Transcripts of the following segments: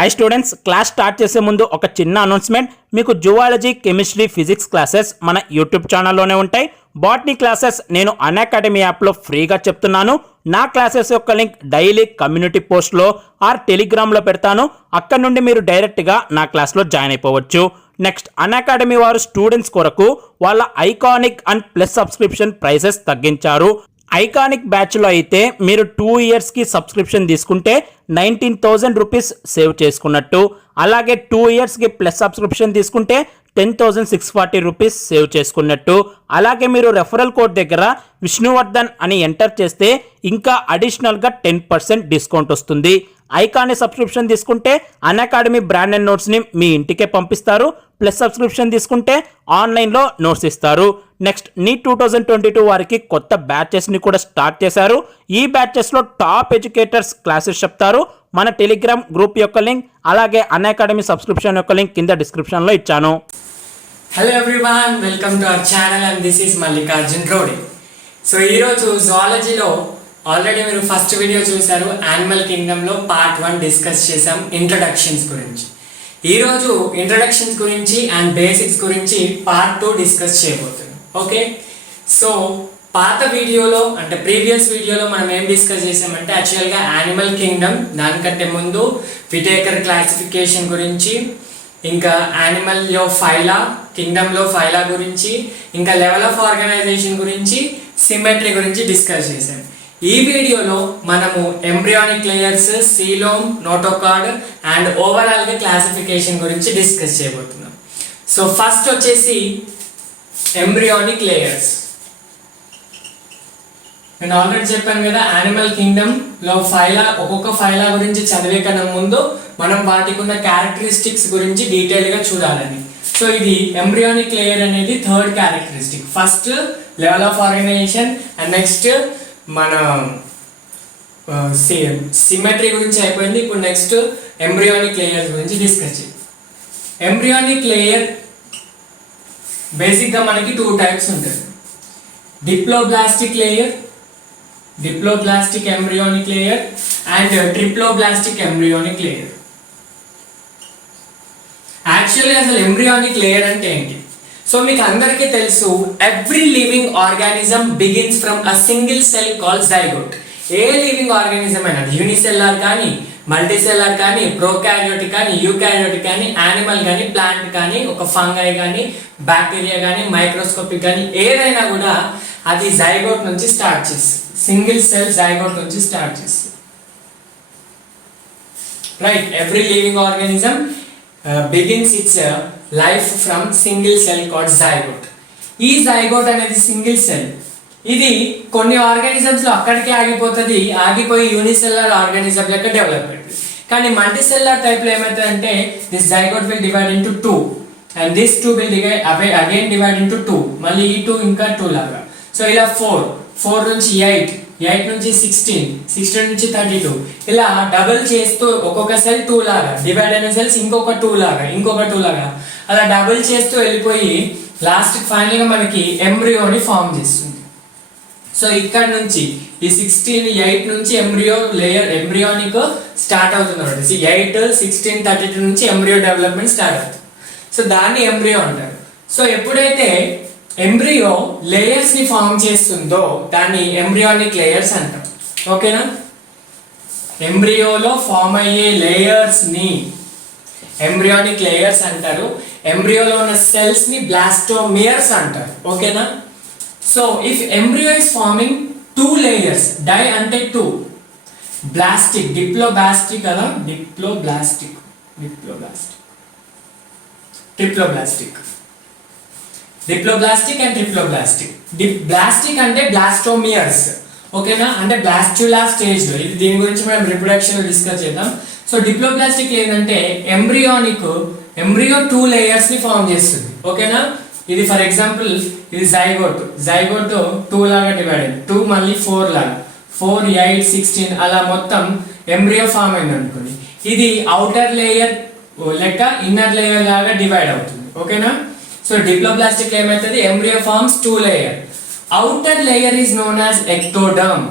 Hi students, class start చేసే ముందు ఒక చిన్న అనౌన్స్మెంట్. మీకు జువాలజీ, కెమిస్ట్రీ, ఫిజిక్స్ క్లాసెస్ మన యూట్యూబ్ ఛానల్లోనే ఉంటాయి. బాటనీ క్లాసెస్ నేను అన్అకాడమీ యాప్లో ఫ్రీగా చెప్తున్నాను. నా క్లాసెస్ యొక్క లింక్ డైలీ కమ్యూనిటీ పోస్ట్లో ఆర్ టెలిగ్రామ్లో పెడతాను. అక్కడ నుండి మీరు డైరెక్ట్గా నా క్లాస్లో జాయిన్ అయిపోవచ్చు. నెక్స్ట్, అన్అకాడమీ వారు స్టూడెంట్స్ కొరకు వాళ్ళ iconic and plus subscription prices తగ్గించారు. ఐకానిక్ బ్యాచ్లో అయితే మీరు 2 ఇయర్స్కి సబ్స్క్రిప్షన్ తీసుకుంటే 19,000 రూపీస్ సేవ్ చేసుకున్నట్టు. అలాగే 2 ఇయర్స్కి ప్లస్ సబ్స్క్రిప్షన్ తీసుకుంటే 10,640 రూపీస్ సేవ్ చేసుకున్నట్టు. అలాగే మీరు రెఫరల్ కోడ్ దగ్గర విష్ణువర్ధన్ అని ఎంటర్ చేస్తే ఇంకా అడిషనల్గా 10% డిస్కౌంట్ వస్తుంది. ఐకానిక్ సబ్స్క్రిప్షన్ తీసుకుంటే అన్అకాడమీ బ్రాండెడ్ నోట్స్ని మీ ఇంటికే పంపిస్తారు. ప్లస్ సబ్స్క్రిప్షన్ తీసుకుంటే ఆన్లైన్లో నోట్స్ ఇస్తారు. నెక్స్ట్, నీట్ 2022 వారికి కొత్త బ్యాచెస్ని కూడా స్టార్ట్ చేశారు. ఈ బ్యాచెస్లో టాప్ ఎడ్యుకేటర్స్ క్లాసెస్ చెప్తారు. మన టెలిగ్రామ్ గ్రూప్ యొక్క లింక్ అలాగే అన్అకాడమీ సబ్స్క్రిప్షన్ యొక్క లింక్ కింద డిస్క్రిప్షన్లో ఇచ్చాను. Hello everyone, welcome to our channel and this is Mallikarjun Rodi. So ఈరోజు జువాలజీలో ఆల్రెడీ మీరు ఫస్ట్ వీడియో చూశారు. యానిమల్ కింగ్డమ్లో పార్ట్ 1 డిస్కస్ చేసాం ఇంట్రడక్షన్స్ గురించి. ఈరోజు ఇంట్రడక్షన్స్ గురించి అండ్ బేసిక్స్ గురించి పార్ట్ 2 డిస్కస్ చేయబోతున్నాం. ఓకే, సో పాత వీడియోలో అంటే ప్రీవియస్ వీడియోలో మనం ఏం డిస్కస్ చేసామంటే యాక్చువల్గా యానిమల్ కింగ్డమ్, దానికంటే ముందు విటేకర్ క్లాసిఫికేషన్ గురించి, ఇంకా యానిమల్లో ఫైలా, కింగ్డమ్లో ఫైలా గురించి, ఇంకా లెవెల్ ఆఫ్ ఆర్గనైజేషన్ గురించి, సిమెట్రీ గురించి డిస్కస్ చేసాం. ఈ వీడియోలో మనము embryonic layers, coelom, notochord and ఓవరాల్గా క్లాసిఫికేషన్ గురించి డిస్కస్ చేయబోతున్నాం. సో ఫస్ట్ వచ్చేసి ఎంబ్రియానిక్ లేయర్స్. నేను ఆల్రెడీ చెప్పాను కదా, యానిమల్ కింగ్డమ్లో ఫైలా, ఒక్కొక్క ఫైలా గురించి చదివే కన్నా ముందు మనం వాటికి ఉన్న క్యారెక్టరిస్టిక్స్ గురించి డీటెయిల్గా చూడాలని. సో ఇది ఎంబ్రియానిక్ లేయర్ అనేది third characteristic. First level of organization and next మన సిమెట్రీ గురించి అయిపోయింది. ఇప్పుడు నెక్స్ట్ ఎంబ్రియానిక్ లేయర్స్ గురించి డిస్కస్ చేద్దాం. ఎంబ్రియానిక్ లేయర్ బేసిక్గా మనకి 2 టైప్స్ ఉంటుంది. Diploblastic layer, diploblastic embryonic layer and triploblastic embryonic layer. Actually అసలు ఎంబ్రియానిక్ లేయర్ అంటే ఏంటి? సో మీకు అందరికీ తెలుసు, every living organism begins from a single cell called zygote. ఏ లివింగ్ ఆర్గానిజం అయినా యూనిసెల్లార్ కానీ, మల్టీసెల్లార్ కానీ, ప్రోకారియోటిక్ కానీ, యూకారియోటిక్ కానీ, యానిమల్ కానీ, ప్లాంట్ కానీ, ఒక ఫంగై కానీ, బ్యాక్టీరియా కానీ, మైక్రోస్కోపిక్ కానీ, ఏదైనా కూడా అది జైగోట్ నుంచి స్టార్ట్ చేస్తుంది. సింగిల్ సెల్ జైగోట్ నుంచి స్టార్ట్ చేస్తుంది. Right, every living organism begins it's life from single cell called zygote. ఈ జైగోట్ అనేది సింగిల్ సెల్. ఇది కొన్ని ఆర్గానిజమ్స్ లో అక్కడికే ఆగిపోతుంది, ఆగిపోయి యూనిసెల్లార్ ఆర్గానిజం లెక్క డెవలప్ అవుతుంది. కానీ మల్టీసెల్లార్ టైప్ లో ఏమవుతుందంటే this zygote will divide into 2 and this 2 will again divide into 2, మళ్ళీ ఈ 2 ఇంకా 2 లాగా. సో ఇలా 4 నుంచి 8 నుంచి 16 నుంచి 32 ఇలా డబుల్ చేస్తూ ఒక్కొక్క సెల్ 2 లాగా, డివైడ్ అయిన సెల్స్ ఇంకొక 2 లాగా అలా డబుల్ చేస్తూ వెళ్ళిపోయి లాస్ట్ ఫైనల్ గా మనకి ఎంబ్రియోని ఫామ్ చేస్తుంది. సో ఇక్కడ నుంచి ఈ 8 నుంచి ఎంబ్రియో లేయర్, ఎంబ్రియోనిక్ స్టార్ట్ అవుతుంది అనమాట. 8, 16, 32 నుంచి ఎంబ్రియో డెవలప్మెంట్ స్టార్ట్ అవుతుంది. సో దాన్ని ఎంబ్రియో అంటారు. సో ఎప్పుడైతే ఎంబ్రియో లేయర్స్ ని ఫామ్ చేస్తుందో దాన్ని ఎంబ్రియానిక్ లేయర్స్ అంటాం. ఓకేనా, ఎంబ్రియోలో ఫామ్ అయ్యే లేయర్స్ ని ఎంబ్రియానిక్ లేయర్స్ అంటారు. ఎంబ్రియోలో ఉన్న సెల్స్ ని బ్లాస్టోమియర్స్ అంటారు. ఓకేనా, so if embryo is forming 2 layers, di అంటే 2, బ్లాస్టిక్, డిప్లోబ్లాస్టిక్ కదా, డిప్లోబ్లాస్టిక్ అండ్ ట్రిప్లోబ్లాస్టిక్. బ్లాస్టిక్ అంటే బ్లాస్టోమియర్స్. ఓకేనా, అంటే బ్లాస్టులా స్టేజ్ లో. ఇది దీని గురించి మనం రిప్రొడక్షన్ డిస్కస్ చేద్దాం. సో డిప్లోబ్లాస్టిక్ ఏంటంటే ఎంబ్రియో 2 లేయర్స్ ని ఫామ్ చేస్తుంది. ఓకేనా, ఇది ఫర్ ఎగ్జాంపుల్ ఇది జైగోట్ 2 లాగా డివైడ్ అయింది, 2 మళ్ళీ 4 లాగా, 4, 8, 16 అలా మొత్తం ఎంబ్రియో ఫామ్ అయింది అనుకోండి. ఇది అవుటర్ లేయర్ లెక్క ఇన్నర్ లేయర్ లాగా డివైడ్ అవుతుంది. ఓకేనా, సో డిప్లోబ్లాస్టిక్ ఏమవుతుంది, embryo forms 2 layer. Outer layer is known as ectoderm,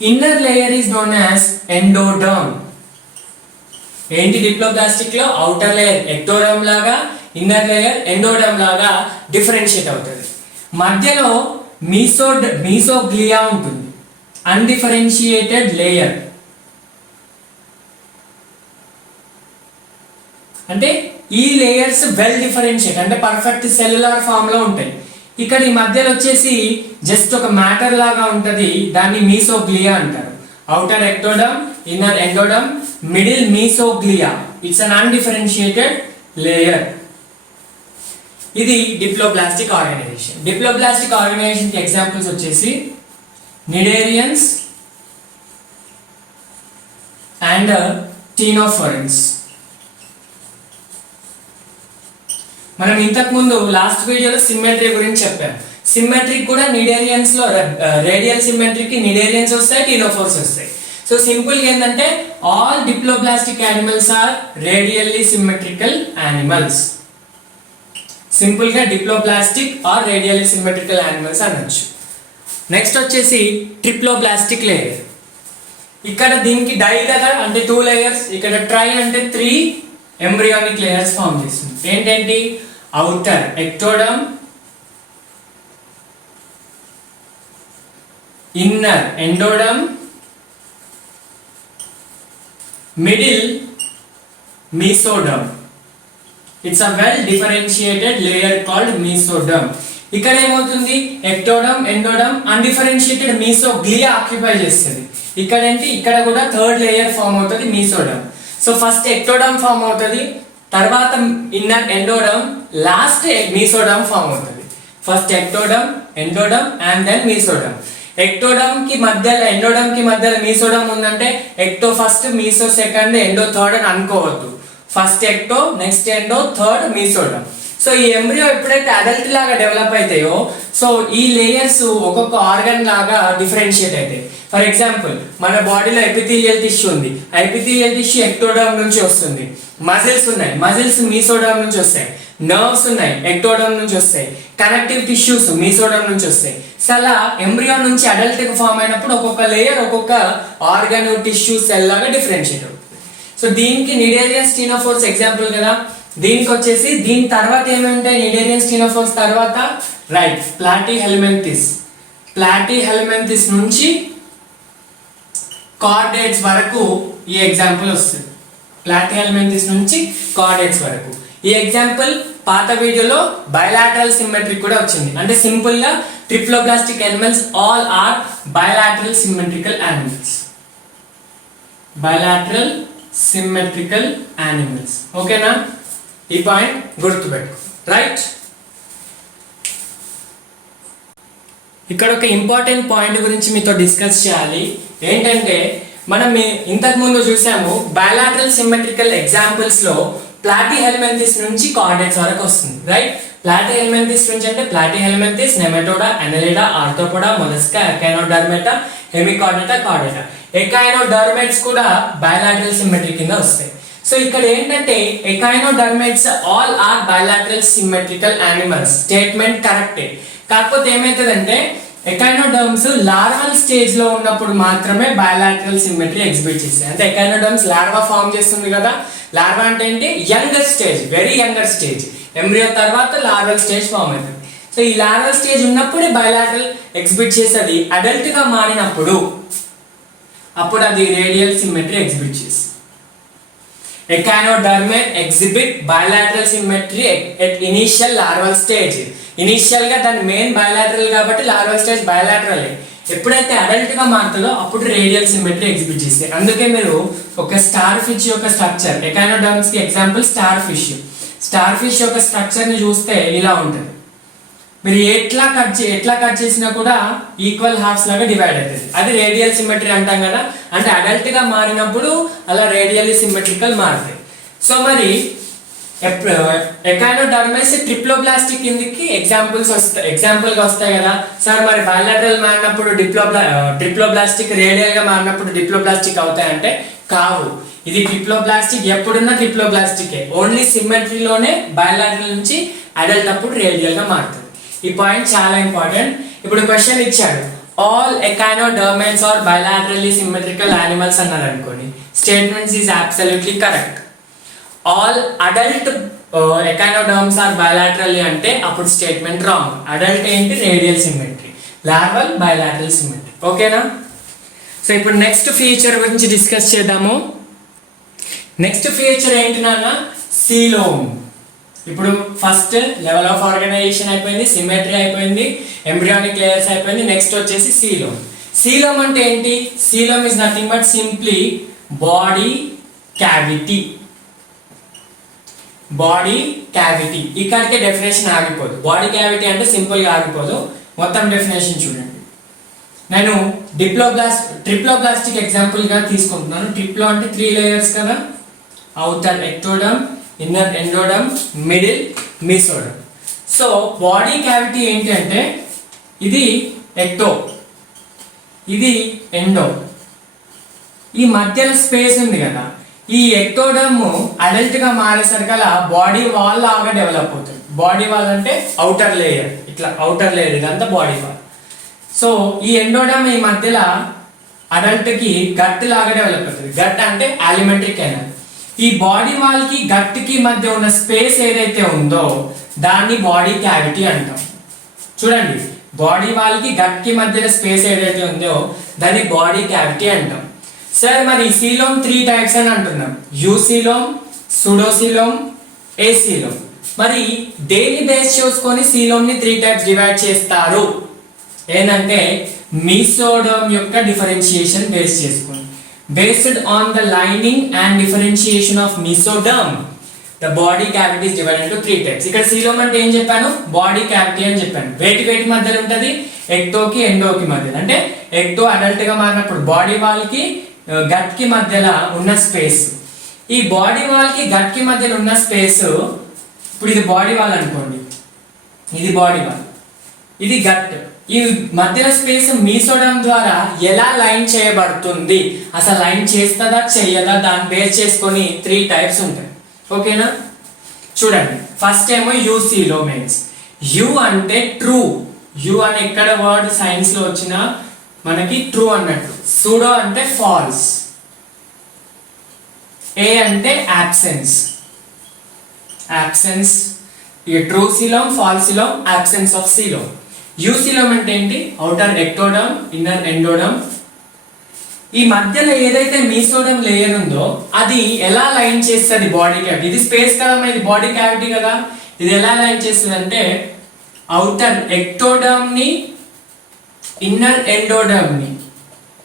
inner layer is known as endoderm. ఏంటి డిప్లోబ్లాస్టిక్ లో అవుటర్ లేయర్ ఎక్టోడర్మ్ లాగా, ఇన్నర్ లేయర్ ఎండోడర్మ్ లాగా డిఫరెన్షియేట్ అవుతుంది. మధ్యలో మీసోగ్లియా ఉంటుంది, అన్డిఫరెన్షియేటెడ్ లేయర్. అంటే ఈ లేయర్స్ వెల్ డిఫరెన్షియేట్ అంటే పర్ఫెక్ట్ సెల్యులార్ ఫామ్ లో ఉంటాయి. ఇక్కడ ఈ మధ్యలో వచ్చేసి జస్ట్ ఒక మ్యాటర్ లాగా ఉంటది, దాన్ని మీసోగ్లియా అంటారు. Outer ectoderm, inner endoderm, middle mesoglea. It's an undifferentiated layer. ఇది డిప్లోబ్లాస్టిక్ ఆర్గనైజేషన్. డిప్లోబ్లాస్టిక్ ఆర్గనైజేషన్ కి ఎగ్జాంపుల్స్ వచ్చేసి నిడేరియన్స్ అండ్ టీనోఫోరెన్స్. మనం ఇంతకు ముందు లాస్ట్ వీడియోలో సిమ్మెట్రీ గురించి చెప్పాం. సిమ్మెట్రీ కూడా నిడేరియన్స్ లో రేడియల్ సిమ్మెట్రీకి నిడేరియన్స్ వస్తాయి, టీనోఫోర్స్ వస్తాయి. సో సింపుల్ గా ఏంటంటే all diploblastic animals are radially symmetrical animals. Simple గా diploblastic are radially symmetrical animals అనొచ్చు. నెక్స్ట్ వచ్చేసి ట్రిప్లోబ్లాస్టిక్ లేయర్. ఇక్కడ దీనికి డై కదా అంటే 2 లేయర్స్, ఇక్కడ ట్రై అంటే 3 ఎంబ్రియోనిక్ లేయర్స్ ఫామ్ చేస్తుంది. ఏంటంటే outer ectoderm, inner endoderm, middle mesoderm. It's a well differentiated layer called mesoderm. ఇక్కడ ఏమవుతుంది, ectoderm, endoderm, undifferentiated mesoglea occupy చేస్తుంది. ఇక్కడ ఏంటి, ఇక్కడ కూడా 3rd లేయర్ ఫామ్ అవుతుంది mesoderm. So first ectoderm form అవుతుంది, తర్వాత inner endoderm, last mesoderm form అవుతుంది. First ectoderm, endoderm and then mesoderm. Ectoderm కి మధ్యలో ఎండోడర్మ్ కి మధ్యలో మీసోడర్మ్ ఉందంటే ecto first, meso second, endo third అని అనుకోవద్దు. First ecto, next endo, third mesoderm. So ఈ ఎంబ్రియో ఎప్పుడైతే అడల్ట్ లాగా డెవలప్ అవుతాయో సో ఈ లేయర్స్ ఒక్కొక్క ఆర్గన్ లాగా డిఫరెన్షియేట్ అవుతాయి. ఫర్ ఎగ్జాంపుల్ మన బాడీలో ఎపిథీలియల్ టిష్యూ ఉంది, ఎపిథీలియల్ టిష్యూ ఎక్టోడర్మ్ నుంచి వస్తుంది. మజిల్స్ ఉన్నాయి, మజిల్స్ మీసోడర్మ్ నుంచి వస్తాయి. నర్వ్స్ ఉన్నాయి, ఎక్టోడర్మ్ నుంచి వస్తాయి. కనెక్టివ్ టిష్యూస్ మీసోడర్మ్ నుంచి వస్తాయి. సో అలా ఎంబ్రియో నుంచి అడల్ట్ కి ఫామ్ అయినప్పుడు ఒక్కొక్క లేయర్ ఒక్కొక్క ఆర్గన్, టిష్యూ, సెల్ లాగా డిఫరెన్షియేట్ అవుతుంది. సో దీనికి నిడేరియన్స్, టీనోఫోర్స్ ఎగ్జాంపుల్ కదా. దీనికి వచ్చేసి దీని తర్వాత ఏమంటాయి నిడేరియన్స్, టీనోఫోర్స్ తర్వాత రైట్ ప్లాటీహెల్మింథిస్. ప్లాటీహెల్మింథిస్ నుంచి కార్డేట్స్ వరకు ఈ ఎగ్జాంపుల్ వస్తుంది. ప్లాటీహెల్మింథిస్ నుంచి కార్డేట్స్ వరకు ఈ ఎగ్జాంపుల్ పాత వీడియోలో బైలాటరల్ సిమ్మెట్రిక్ కూడా వచ్చింది. అంటే సింపుల్ గా triploblastic animals all are bilateral symmetrical animals. Bilateral symmetrical animals. ఓకేనా, ఈ పాయింట్ గుర్తుపెట్టుకో. రైట్, ఇక్కడ ఒక ఇంపార్టెంట్ పాయింట్ గురించి మీతో డిస్కస్ చేయాలి. ఏంటంటే మనం ఇంతకు ముందు చూసాము బైలాటరల్ సిమ్మెట్రికల్ ఎగ్జాంపుల్స్ లో ప్లాటీహెల్మింథిస్ నుంచి కార్డేట్స్ వరకు వస్తుంది. రైట్, ప్లాటీహెల్మింథిస్ నుంచి అంటే platyhelminthes, nematoda, annelida, arthropoda, mollusca, echinodermata, hemichordata, chordata. Echinodermates కూడా బైలాటరల్ సిమ్మెట్రీ కింద వస్తాయి. సో ఇక్కడ ఏంటంటే echinodermates all are bilateral symmetrical animals. Statement కరెక్టే. కాకపోతే ఏమవుతుందంటే ఎకైనోడర్మ్స్ లార్వల్ స్టేజ్ లో ఉన్నప్పుడు మాత్రమే బైలాటరల్ సిమ్మెట్రీ ఎగ్జిబిట్ చేస్తాయి. అంటే ఎకైనోడర్మ్స్ లార్వా ఫామ్ చేస్తుంది కదా. లార్వా అంటే ఏంటి, younger stage, very younger stage. Embryo తర్వాత లార్వల్ స్టేజ్ ఫామ్ అవుతుంది. సో ఈ లార్వల్ స్టేజ్ ఉన్నప్పుడే బైలాటరల్ ఎగ్జిబిట్ చేసేది. అడల్ట్ గా మారినప్పుడు అప్పుడు అది రేడియల్ సిమ్మెట్రీ ఎగ్జిబిట్ చేస్తుంది. Echinodermate exhibit bilateral symmetry at initial larval stage. Initial గా దాని మెయిన్ బైలాటరల్ కాబట్టి లార్వల్ స్టేజ్ బైలాటరల్. ఎప్పుడైతే అడల్ట్ గా మారుతుందో అప్పుడు రేడియల్ సిమ్మెట్రీ ఎగ్జిబిట్ చేస్తాయి. అందుకే మీరు ఒక స్టార్ ఫిష్ యొక్క స్ట్రక్చర్, ఎకైనోడర్మ్స్ కి example star fish. Star fish యొక్క స్ట్రక్చర్ ని చూస్తే ఇలా ఉంటుంది. మీరు ఎట్లా కట్ చేసినా కూడా ఈక్వల్ హాఫ్స్ లాగా డివైడ్ అవుతుంది. అది రేడియల్ సిమ్మెట్రీ అంటాం కదా. అంటే అడల్ట్ గా మారినప్పుడు అలా రేడియల్లీ సిమ్మెట్రికల్ మారుతాయి. సో మరి ఎకైనోడర్మస్ ట్రిప్లోబ్లాస్టిక్ కిందకి ఎగ్జాంపుల్ గా వస్తాయి కదా సార్. మరి బైలాటరల్ మారినప్పుడు ట్రిప్లోబ్లాస్టిక్, రేడియల్ గా మారినప్పుడు డిప్లోబ్లాస్టిక్ అవుతాయంటే కావు. ఇది ట్రిప్లోబ్లాస్టిక్, ఎప్పుడున్నా ట్రిప్లోబ్లాస్టికే. ఓన్లీ సిమ్మెట్రీలోనే బైలాటరల్ నుంచి అడల్ట్ అప్పుడు రేడియల్ గా మారుతుంది. ఈ పాయింట్ చాలా ఇంపార్టెంట్. ఇప్పుడు క్వశ్చన్ ఇచ్చాడు, all echinodermates are bilaterally symmetrical animals అన్నారు అనుకోండి, statements is absolutely correct. All adult echinoderms are bilaterally అంటే అప్పుడు స్టేట్మెంట్ రాంగ్. అడల్ట్ ఏంటి? Radial symmetry, larval bilateral symmetry. ఓకేనా? సో ఇప్పుడు నెక్స్ట్ ఫీచర్ గురించి డిస్కస్ చేద్దాము. నెక్స్ట్ ఫీచర్ ఏంటి నాన్న? సీలోమ్. ఇప్పుడు ఫస్ట్ లెవెల్ ఆఫ్ ఆర్గనైజేషన్ అయిపోయింది, సిమెట్రీ అయిపోయింది, ఎంబ్రియానిక్ లేయర్స్ అయిపోయింది. నెక్స్ట్ వచ్చేసి సీలోమ్. సీలోమ్ అంటే ఏంటి? Coelom is nothing but simply body cavity. Body cavity ఇక్కడికే డెఫినేషన్ ఆగిపోదు. బాడీ క్యావిటీ అంటే సింపుల్గా ఆగిపోదు, మొత్తం డెఫినేషన్ చూడండి. నేను ట్రిప్లోబ్లాస్టిక్ ఎగ్జాంపుల్గా తీసుకుంటున్నాను. ట్రిప్లో అంటే 3 లేయర్స్ కదా, outer ectoderm, inner endoderm, middle mesoderm. So body cavity ఏంటి అంటే ఇది ఎక్టో, ఇది ఎండో, ఈ మధ్యలో స్పేస్ ఉంది కదా, ఈ ఎక్టోడమ్ అడల్ట్ గా మారేసరికల్లా బాడీ వాల్ లాగా డెవలప్ అవుతుంది. బాడీ వాల్ అంటే అవుటర్ లేయర్, ఇట్లా అవుటర్ లేయర్ ఇదంతా బాడీ వాల్. సో ఈ ఎండోడమ్ ఈ మధ్యలో అడల్ట్ కి గట్ లాగా డెవలప్ అవుతుంది. గట్ అంటే అలిమెంటరీ కెనాల్. ఈ బాడీ వాల్ కి గట్ కి మధ్య ఉన్న స్పేస్ ఏదైతే ఉందో దాన్ని బాడీ క్యావిటీ అంటాం. చూడండి, బాడీ వాల్ కి గట్ కి మధ్యలో స్పేస్ ఏదైతే ఉందో దాన్ని బాడీ క్యావిటీ అంటాం. సార్ మరి సీలోమ్ 3 టైప్స్ అని అంటున్నాం, యూసీలోమ్, సుడోసీలోమ్, ఏసీలోమ్. మరి దేని బేస్ చేసుకొని సీలోమ్ ని 3 టైప్స్ డివైడ్ చేస్తారు? ఏంటంటే మీసోడమ్ యొక్క డిఫరెన్షియేషన్ బేస్ చేసుకొని. Based on the lining and differentiation of mesoderm, the body cavity is divided into 3 types. ఇక్కడ సీలోమ్ అంటే ఏం చెప్పాను? బాడీ క్యావిటీ అని చెప్పాను. వేటి మధ్యలో ఉంటది? ఎక్టోకి ఎండోకి మధ్యలో. అంటే ఎక్టో అడల్ట్ గా మారినప్పుడు బాడీ వాల్ కి గట్ కి మధ్యలో ఉన్న స్పేస్. ఈ బాడీ వాల్ కి గట్ కి మధ్యలో ఉన్న స్పేస్, ఇప్పుడు ఇది బాడీ వాల్ అనుకోండి, ఇది బాడీ వాల్, ఇది గట్. ఈ మధ్యలో స్పేస్ మీసోడమ్ ద్వారా ఎలా లైన్ చేయబడుతుంది, అసలు లైన్ చేస్తుందా చెయ్యదా, దాన్ని బేస్ చేసుకొని 3 టైప్స్ ఉంటాయి. ఓకేనా? చూడండి, ఫస్ట్ ఏమో యూసీలోమేన్స్. యు అంటే ట్రూ. యు అని ఎక్కడ వర్డ్ సైన్స్ లో వచ్చినా మనకి ట్రూ అన్నట్టు. సూడో అంటే ఫాల్స్. ఏ అంటే యాబ్సెన్స్. యాబ్సెన్స్. ఈ true coelom, false coelom, absence of coelom. Eucoelom అంటే ఏంటి? Outer ectoderm, inner endoderm. ఈ మధ్యలో ఏదైతే మీసోడమ్ లేయర్ ఉందో అది ఎలా లైన్ చేస్తుంది బాడీ క్యావిటీ? ఇది స్పేస్ కదా, ఇది బాడీ క్యావిటీ కదా. ఇది ఎలా లైన్ చేస్తుంది అంటే అవుటర్ ఎక్టోడమ్ ని, ఇన్నర్ ఎండోడమ్ ని,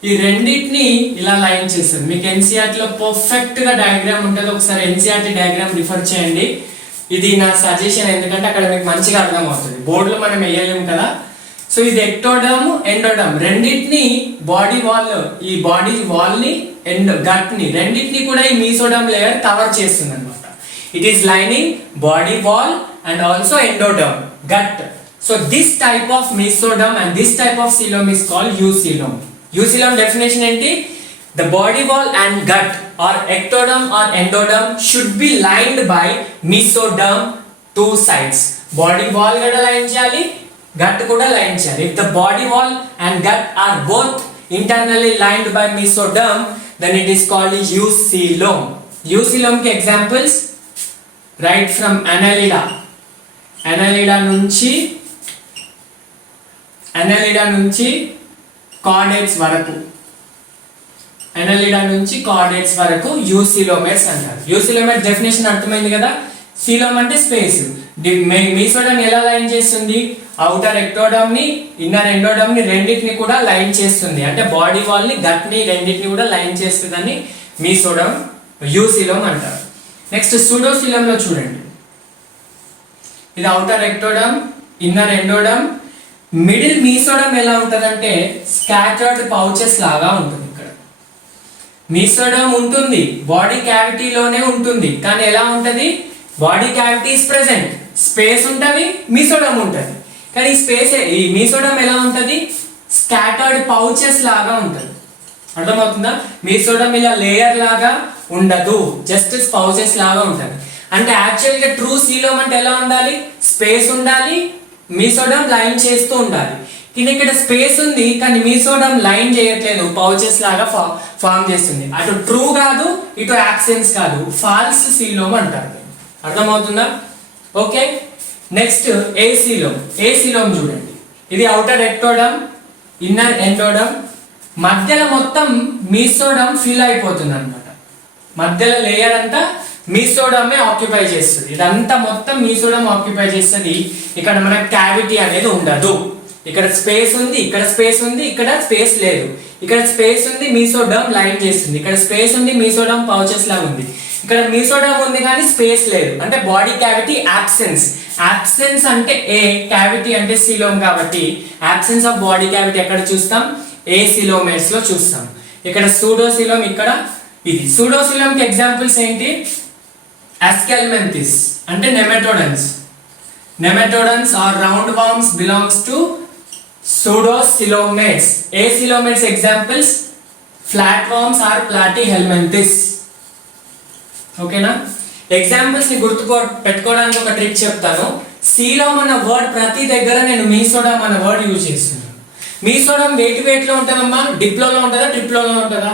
ఈ రెండింటిని ఇలా లైన్ చేస్తుంది. మీకు ఎన్సీఆర్టీ లో పర్ఫెక్ట్ గా డయాగ్రామ్ ఉంటుంది, ఒకసారి ఎన్సీఆర్టీ డయాగ్రామ్ రిఫర్ చేయండి. ఇది నా సజెషన్, ఎందుకంటే అక్కడ మీకు మంచిగా అర్థం అవుతుంది. బోర్డులో మనం వేయలేము కదా. సో ఇది ఎక్టోడమ్, ఎండోడమ్ రెండింటిని బాడీ వాల్, ఈ బాడీ వాల్ ని గట్ ని రెండింటిని కూడా ఈ మీసోడమ్ లేయర్ కవర్ చేస్తుంది అనమాట. It is lining body wall and also endoderm, gut. So this type of mesoderm and this type of coelom is called eucoelom. Eucoelom definition ఏంటి? The body wall and gut or ectoderm or endoderm should be lined by mesoderm 2 sides. Body wall kuda line cheyali, gut kuda line cheyali. If the body wall and gut are both internally lined by mesoderm, then it is called eucoelom. Eucoelom ki examples right from Annelida. Annelida nunchi chordates varaku. Annelida నుంచి chordates వరకు యూసీలోమేట్స్ అంటారు. యూసీలోమేట్ definition అర్థమైంది కదా. Coelom అంటే space. మీసోడమ్ ఎలా line చేస్తుంది? Outer ectoderm ని, inner endoderm ని రెండింటిని కూడా లైన్ చేస్తుంది. అంటే బాడీ వాల్ ని, గట్ ని రెండింటిని కూడా లైన్ చేస్తుందని మీసోడమ్, యూసీలోమ్ అంటారు. నెక్స్ట్ సూడోసీలోమ్ లో చూడండి, ఇది outer ectoderm, inner endoderm. Middle mesoderm ఎలా ఉంటుందంటే స్కాటర్డ్ పౌచెస్ లాగా ఉంటుంది. మీసోడమ్ ఉంటుంది, బాడీ క్యావిటీలోనే ఉంటుంది, కానీ ఎలా ఉంటుంది? Body cavity is present, space ఉంటుంది, మీసోడమ్ ఉంటుంది. కానీ ఈ స్పేస్, ఈ మీసోడమ్ ఎలా ఉంటుంది? స్కాటర్డ్ పౌచెస్ లాగా ఉంటుంది. అర్థమవుతుందా? మీసోడమ్ ఇలా లేయర్ లాగా ఉండదు, జస్ట్ పౌచెస్ లాగా ఉంటుంది. అంటే యాక్చువల్గా ట్రూ సీలోమ్ అంటే ఎలా ఉండాలి? స్పేస్ ఉండాలి, మీసోడమ్ లైన్ చేస్తూ ఉండాలి. ఇక్కడ స్పేస్ ఉంది కానీ మీసోడమ్ లైన్ చేయట్లేదు, పౌచెస్ లాగా ఫామ్ చేస్తుంది. అటు ట్రూ కాదు, ఇటు యాబ్సెన్స్ కాదు, ఫాల్స్ సీలోమ్ అంటారు. అర్థమవుతుందా? ఓకే, నెక్స్ట్ ఏసీలోమ్ చూడండి. ఇది అవుటర్ ఎక్టోడమ్, ఇన్నర్ ఎండోడమ్, మధ్యలో మొత్తం మీసోడమ్ ఫిల్ అయిపోతుంది అనమాట. మధ్యలో లేయర్ అంతా మీసోడమే ఆక్యుపై చేస్తుంది. ఇదంతా మొత్తం మీసోడమ్ ఆక్యుపై చేస్తుంది. ఇక్కడ మనకు క్యావిటీ అనేది ఉండదు. ఇక్కడ స్పేస్ ఉంది, ఇక్కడ స్పేస్ ఉంది, ఇక్కడ స్పేస్ లేదు. ఇక్కడ స్పేస్ ఉంది, మీసోడమ్ లైన్ చేస్తుంది. ఇక్కడ స్పేస్ ఉంది, మీసోడమ్ పౌచెస్ లాగా ఉంది. ఇక్కడ మీసోడమ్ ఉంది కానీ స్పేస్ లేదు, అంటే బాడీ క్యావిటీ యాబ్సెన్స్. యాబ్సెన్స్ అంటే ఏ, క్యావిటీ అంటే సీలోమ్, కాబట్టి యాబ్సెన్స్ ఆఫ్ బాడీ క్యావిటీ ఎక్కడ చూస్తాం? ఏ సీలోమేట్స్ లో చూస్తాం. ఇక్కడ సూడోసీలోమ్, ఇక్కడ ఇది. సూడోసీలోమ్ కి ఎగ్జాంపుల్స్ ఏంటి? అస్కెల్మెంతిస్ అంటే nematodans. Nematodans are round worms belongs to pseudocoelomates. Acoelomates examples flatworms or platyhelminthes. ఓకేనా? ఎగ్జాంపుల్స్ ని పెట్టుకోవడానికి ఒక ట్రిక్ చెప్తాను. సీలోమ్ అన్న వర్డ్ ప్రతి దగ్గర నేను మీసోడమ్ అన్న వర్డ్ యూజ్ చేస్తున్నాను. మీసోడమ్ వెయిట్ లో ఉంటుందమ్మా, డిప్లోలో ఉంటుందా, ట్రిప్లోలో ఉంటుందా?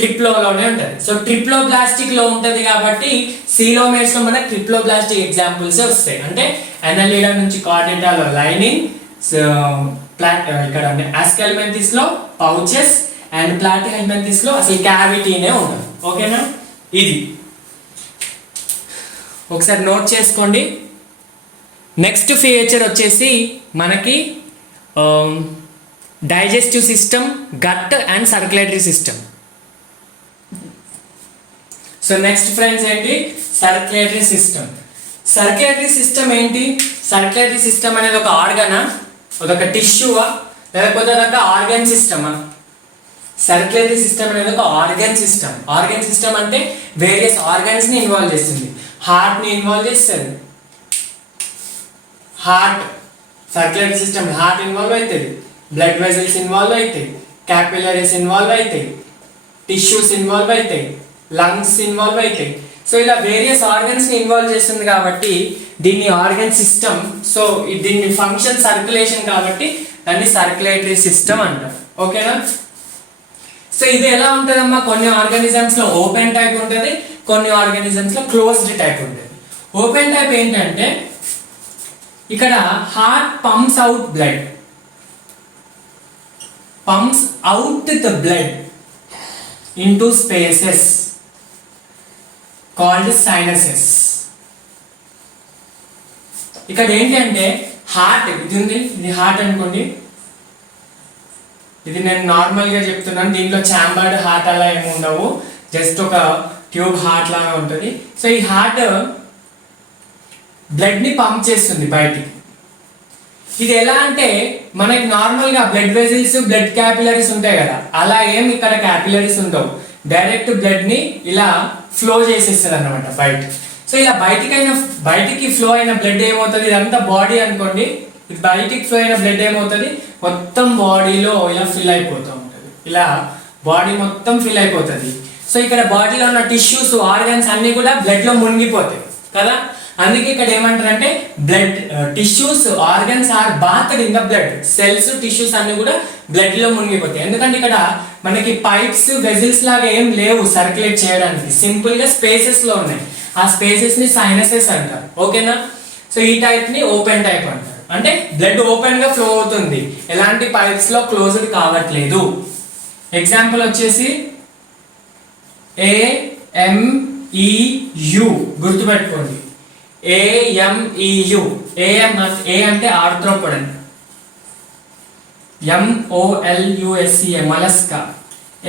ట్రిప్లోలోనే ఉంటుంది. సో ట్రిప్లోబ్లాస్టిక్ లో ఉంటుంది కాబట్టి సీలోమేట్స్ లో మనకి ట్రిప్లోబ్లాస్టిక్ ఎగ్జాంపుల్స్ వస్తాయి. అంటే అనలీడా నుంచి కార్డేటాలో లైనింగ్, ఇక్కడ అస్కెల్మెంతిస్ లో పౌచెస్ అండ్ ప్లాటిహెల్మెంతిస్ లో అసలు క్యావిటీనే ఉండదు. ఓకేనా? ఇది ఒకసారి నోట్ చేసుకోండి. నెక్స్ట్ ఫీచర్ వచ్చేసి మనకి digestive system, gut and circulatory system. So next friends ఏంటి? Circulatory system. సర్క్యులేటరీ సిస్టమ్ ఏంటి? సర్క్యులేటరీ సిస్టమ్ అనేది ఒక ఆర్గనా, అదొక టిష్యూవా, లేకపోతే అదొక ఆర్గన్ సిస్టమా? సర్క్యులేటరీ సిస్టమ్ అనేది ఒక ఆర్గన్ సిస్టమ్. ఆర్గన్ సిస్టమ్ అంటే వేరియస్ ఆర్గన్స్ ని ఇన్వాల్వ్ చేస్తుంది. హార్ట్ ని ఇన్వాల్వ్ చేస్తుంది. Heart circulatory system heart involve అవుతుంది, బ్లడ్ వెజల్స్ ఇన్వాల్వ్ అవుతాయి, క్యాపిలరీస్ ఇన్వాల్వ్ అవుతాయి, టిష్యూస్ ఇన్వాల్వ్ అవుతాయి, లంగ్స్ ఇన్వాల్వ్ అవుతాయి. సో ఇలా వేరియస్ ఆర్గన్స్ ని ఇన్వాల్వ్ చేస్తుంది కాబట్టి దీన్ని ఆర్గన్ సిస్టమ్. సో దీన్ని ఫంక్షన్ సర్క్యులేషన్ కాబట్టి దాన్ని సర్క్యులేటరీ సిస్టమ్ అంటారు. ఓకేనా? సో ఇది ఎలా ఉంటుందమ్మా? కొన్ని ఆర్గానిజమ్స్ లో ఓపెన్ టైప్ ఉంటుంది, కొన్ని ఆర్గానిజమ్స్ లో క్లోజ్డ్ టైప్ ఉంటుంది. ఓపెన్ టైప్ ఏంటంటే ఇక్కడ heart pumps out blood, pumps out the blood into spaces called sinuses. ఇక్కడ ఏంటంటే హార్ట్ ఇది ఉంది, ఇది హార్ట్ అనుకోండి. ఇది నేను నార్మల్ గా చెప్తున్నాను, దీంట్లో చాంబర్డ్ హార్ట్ అలా ఏమి ఉండవు, జస్ట్ ఒక ట్యూబ్ హార్ట్ లాగా ఉంటుంది. సో ఈ హార్ట్ బ్లడ్ ని పంప్ చేస్తుంది బయటికి. ఇది ఎలా అంటే మనకి నార్మల్ గా బ్లడ్ వెజిల్స్, బ్లడ్ క్యాపిలరీస్ ఉంటాయి కదా, అలా ఏం ఇక్కడ క్యాపిలరీస్ ఉండవు. డైరెక్ట్ బ్లడ్ ని ఇలా ఫ్లో చేసేస్తుంది అన్నమాట బయట. సో ఇలా బయటికి ఫ్లో అయిన బ్లడ్ ఏమవుతుంది? ఇదంతా బాడీ అనుకోండి, ఇది బయటికి ఫ్లో అయిన బ్లడ్ ఏమవుతుంది? మొత్తం బాడీలో ఇలా ఫిల్ అయిపోతూ ఉంటుంది. ఇలా బాడీ మొత్తం ఫిల్ అయిపోతుంది. సో ఇక్కడ బాడీలో ఉన్న టిష్యూస్, ఆర్గన్స్ అన్ని కూడా బ్లడ్ లో మునిగిపోతాయి కదా. అందుకే ఇక్కడ ఏమంటారంటే blood tissues, organs are bathed in the blood. Cells, tissues అన్ని కూడా బ్లడ్ లో మునిగిపోతాయి. ఎందుకంటే ఇక్కడ మనకి పైప్స్, వెజిల్స్ లాగా ఏం లేవు సర్క్యులేట్ చేయడానికి, సింపుల్ గా స్పేసెస్ లో ఉన్నాయి. ఆ స్పేసెస్ ని సైనసెస్ అంటారు. ఓకేనా? సో ఈ టైప్ ని ఓపెన్ టైప్ అంటారు. అంటే బ్లడ్ ఓపెన్ గా ఫ్లో అవుతుంది, ఎలాంటి పైప్స్ లో క్లోజ్డ్ కావట్లేదు. ఎగ్జాంపుల్ వచ్చేసి AMEU గుర్తుపెట్టుకోండి. AMEU. A అంటే ఆర్థ్రోపోడన్, MOLUSCA mollusca,